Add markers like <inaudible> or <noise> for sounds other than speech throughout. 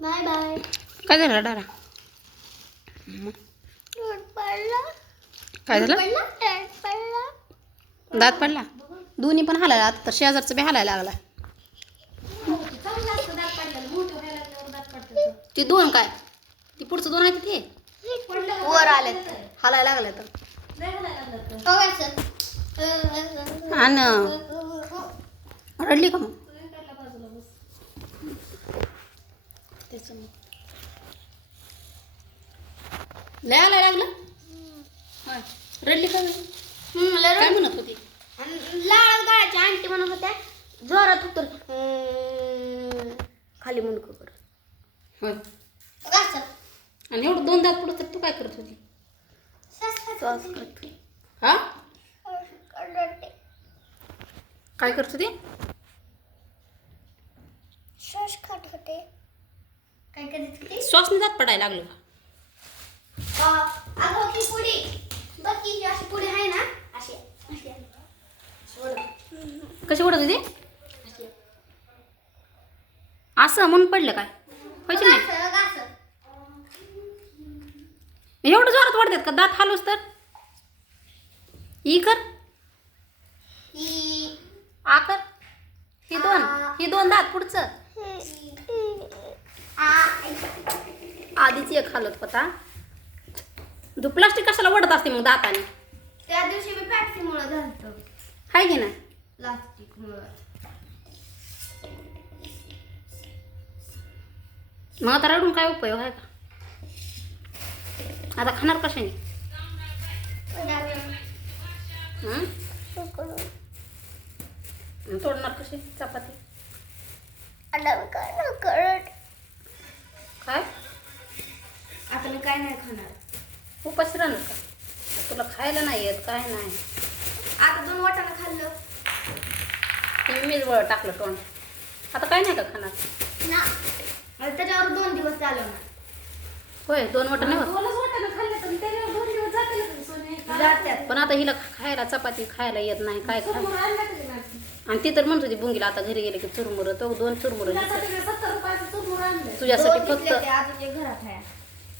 Bye bye. काय झालं डारा? काय झालं? दात पडला? दोन्ही पण हालायला आता तर शेजारचं बी हालायला लागला. ते दोन काय? ती पुढचं दोन आहेत ते वर आलेत हालायला लागले तर. आणि रडली का मग? लय आलाय लागलं? होय. रडली का काय म्हणत होती? लाळ गाळाच्या आंटी म्हणत होत्या. जोरात उतर खाली मुंडक कर. होय. आणि एवढं दोन दात पुढं तर तू काय करत होती? श्वास करते. हा? काय करत होती? श्वास खात होते. काय करीत होते? श्वासने दात पडायला लागलो का? अगं बघ की अशी आहे ना अशी. कशी उडत होती. असं म्हणून पडलं काय? व्हायचं नाही. एवढं जोरात वाढतात का? दात हालूस तर. ई कर. ही आ कर. ही दोन ही दोन दात पुढचं. आ. आधीच एक हालत होता. तू प्लास्टिक कशाला ओढत असते मग दाताने? त्या दिवशी मी पॅप्सीमुळं घालतो हाय की नाही? प्लास्टिकमुळं. मग आता रडून काय उपयोग आहे का? आता खाणार कशाने? हं? तोडणार कशी? चपाती? काय? आता मी काय नाही खाणार. उपाशी राहणार का तुला खायला नाही येत काय नाही. आता दोन वाटाणा खाल्लं. ते मीच वळ टाकलं तोंड. आता काय नाही का खाणार? ना. त्याच्यावर दोन दिवस चालवणार होय दोन वाटं नाही होत. जात्यात पण आता हिला खायला चपाती खायला येत नाही काय आणि ती तर म्हणत होती बुंगीला आता घरी गेले की चुरमुर तो दोन चुरमुर तुझ्यासाठी दोन फक्त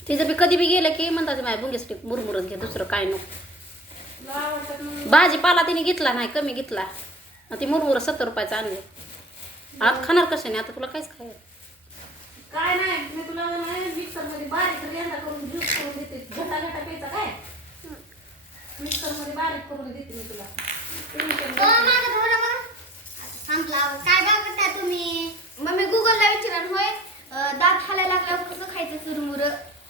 तिचं बी कधी बी गेलं की म्हणतात माझ्या बुंगीसाठी मुरमुरच घे दुसरं काय नको. भाजीपाला तिने घेतला नाही कमी घेतला. आणि ती मुरमुर सत्तर रुपयाचं आणले. आता खाणार कशाने? आता तुला काहीच खायला काय नाही मी तुला मिक्सरमध्ये बारीक रेंदा करून ज्यूस करून देते. घटा घटा प्यायचा काय? मिक्सरमध्ये बारीक करून देते मी तुला. ओ, माझं थोडं बरं. संपला काय बघताय तुम्ही? मग मी गुगलला विचारलं होय दात हालायला लागल्यावर कसं खायचं चुरमुर?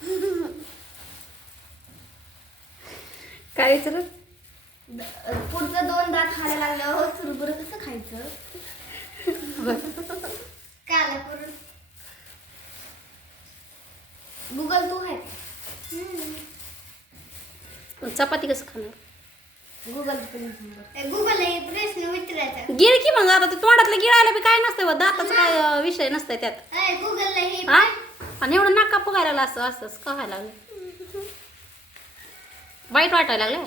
<laughs> काय विचारत पुढचं दोन दात हालायला लागल्यावर चुरमुर कसं खायचं? काय आलं करून गुगल तू आहे चपाती कसं खाणार? गुगल गुगल हे प्रश्न विचारायचा. गिळ की मग आता ते तोंडातलं गिळायला बी काय नसतं दाताचा काय विषय नसतंय त्यात. गुगलला हे हा? आणि एवढं नाका फुगायला लागलं असं असंच का व्हायला लागलं? वाईट वाटायला लागलं?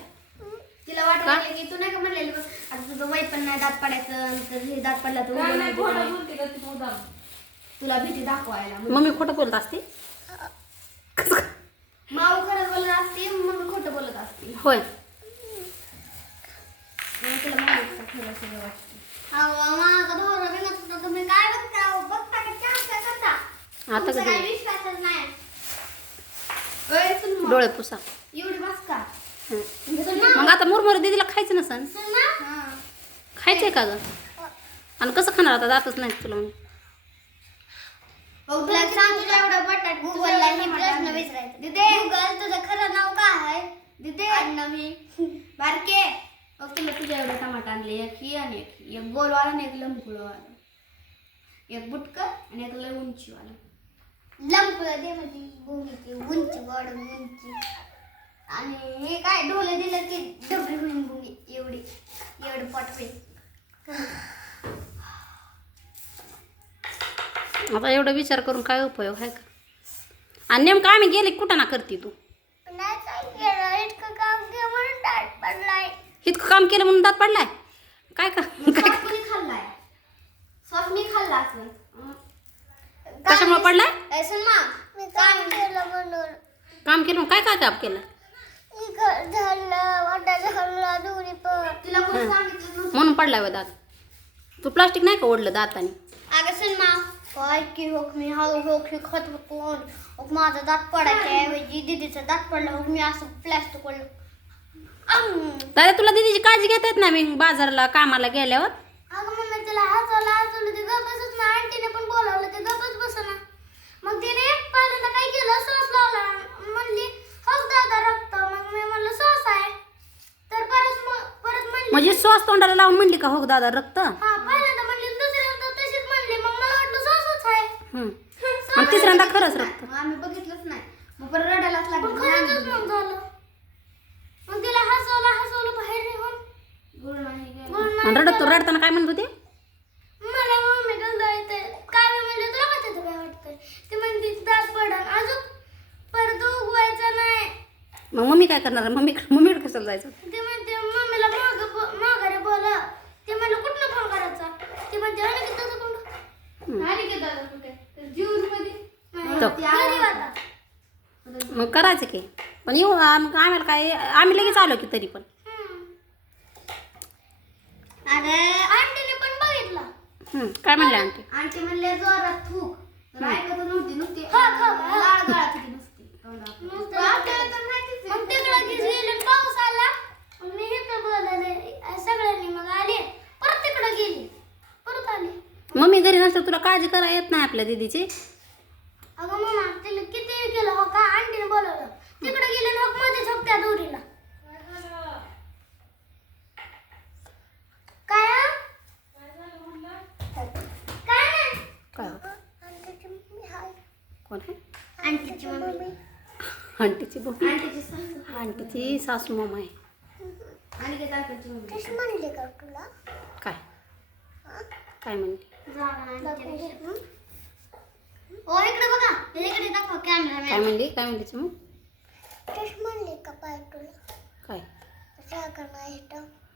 तिला वाटलं की? तू नाही का म्हणलेली बघ आता तुझं वय पण नाही दात पडायचं हे दात पडला तर नाही तुला भीती दाखवायला मम्मी खोटं बोलत असते? माऊ खरं बोलत असते मम्मी खोटं बोलत असते. होय. तुला माहिती खरं सगळं वाटतं. माझा भाऊ बी नसतो तुम्ही काय बघता बघता का चहा करता आता कधी? काय विश्वासच नाही. ओय, सुन मग. डोळे पुसा. एवढी बस का? हं. सुन ना. मग. आता मुरमुर दीदीला खायचं नसन सुन ना. हा. खायचंय का ग? आणि कसं खाणार आता? जातच नाही तुला मग. तुला सांगतो एवढं बटाट गुगलला हे प्रश्न विचारायचा. दिदे गुगल तुझं खरं नाव काय आहे? दिदे. अण्णा मी. बारके. तुला तुझ्या एवढं टमाटा आणले. एक ही आणि एक ही. एक गोलवाला आणि एक लंबकुळवाला एक बुटक आणि एक लय उंचीवाला. लंबकुळ दे म्हणजे भूमीची उंची वाढ उंची. आणि हे काय ढोलं दिलं की डबरी होईल भूमी एवढी एवढं पट होईल आता एवढा विचार करून काय उपयोग आहे का? आणि नेमकं आम्ही गेले कुठं ना करते तू? नाही काय केलं इतकं काम केलं म्हणून दाट पडलाय. इतकं काम केलं म्हणून दात पडलाय? काय का काय खाल्लाय. सॉस मी खाल्ला असं कशा कशामुळे पडलाय मा. काम केलं म्हणून. काम केलं मग? काय काय काम केलं? झालं वाटा झालं दोरी पण. तुला कोण सांगितलं नव्हतं? म्हणून पडलाय व दात. तू प्लास्टिक नाही का ओढलं दाताने? अगं सुन मा. काय की हो मी हळू हो की खत कोण? मग माझा दात पडायच्या ऐवजी दीदीचा दात पडला मी असं प्लास्टिक दादा तुला दीदीची काळजी घेता येत ना मी बाजारला कामाला गेल्यावर? अगं तिला हसवलं हसवलं ते गपच ना. आंटीने पण बोलावलं ते गपच बसना. मग तिने पहिल्यांदा काय केलं? सॉस लावला. म्हणली हो दादा रक्त. मग मी म्हणलं सॉस आहे. तर परत मग परत म्हणली म्हणजे श्वास तोंडाला लावून म्हणली का हो दादा रक्त? हा पहिल्यांदा म्हणली दुसऱ्यांदा तशीच म्हणली. मग मला वाटलं सॉसच आहे. आणि तिसऱ्यांदा खरंच रक्त. आम्ही बघितलंच नाही. मग परत रडायलाच लागलं खरंच मग झालं. मग तिला हसवलं हसवलं बाहेर निघून. रडत रडताना काय म्हणत होते मला मम्मी गंगा येते काय मी म्हणलं तुला काय वाटतंय ते म्हणते दात पडन. अजून परत उगवायचं नाही. मग मम्मी काय करणार? मम्मी मम्मीकडे कशाला जायचं? ते म्हणते मम्मीला माग माघारी बोला. ते म्हणलं कुठनं फोन करायचा? ते म्हणते की दादा कोण की दादा कुठे? जीवनमध्ये तो. मग करायचं की. पण येऊ आ- मग आम्हाला काय आम्ही लगेच आलो की तरी पण. अरे आंटीने पण बघितला. काय म्हणले आंटी? आंटी म्हणले जोरात थूक. ऐकत नव्हती नुसती लाळ गळत होती नुसती. मग तिकडं गेले पाऊस आला. मग मी इथं बोलायला सगळ्यांनी मग आले. परत तिकडं गेली. परत आली. मम्मी घरी नसतं तुला काळजी करा येत नाही आपल्या दीदीची अगं मम्मा तिला किती केलं हो का आंटीने बोलवलं तिकडे गेले ना मध्ये झोपत्या दोरीला काय हं? काय नाही काय होतं कोण आहे आंटीची मम्मी आंटीची बघ. आंटीची सासू. आंटीची सासू मम्मा आहे. आणि काय म्हणली का तुला? काय? काय म्हणते ओ इकडे बघा. इकडे दाखव काय कॅमेरा म्हणली? काय म्हणली चिमू? कशी म्हणली का पाय तुला? काय?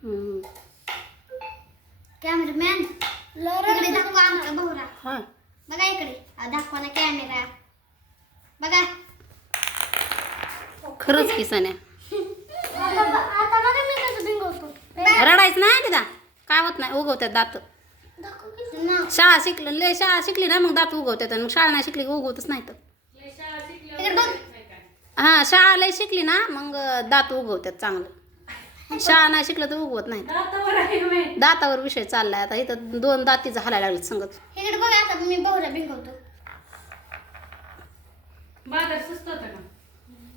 हम्म. कॅमेरामॅन इकडे दाखव आमचा बहुरा हा. बघा इकडे. दाखवा ना कॅमेरा बघा. खरंच की सण्या आता बघा मी कसं भिंगवतो. रडायचं नाही तिला. काय होत नाही उगवत्यात दात. शाळा शिकलं लय शाळा शिकली ना मग दात उगवत्यात आणि मग शाळा नाही शिकली की उगवतच नाही तर. हा शाळा लय शिकली ना मग दात उगवत्यात चांगलं. शाळा नाही शिकलं तर उगवत नाही. दातावर आहे विषय चाललाय आता. इथं दोन दातीचं हालायला लागले संगत. इकडे बघा आता मी बहुरा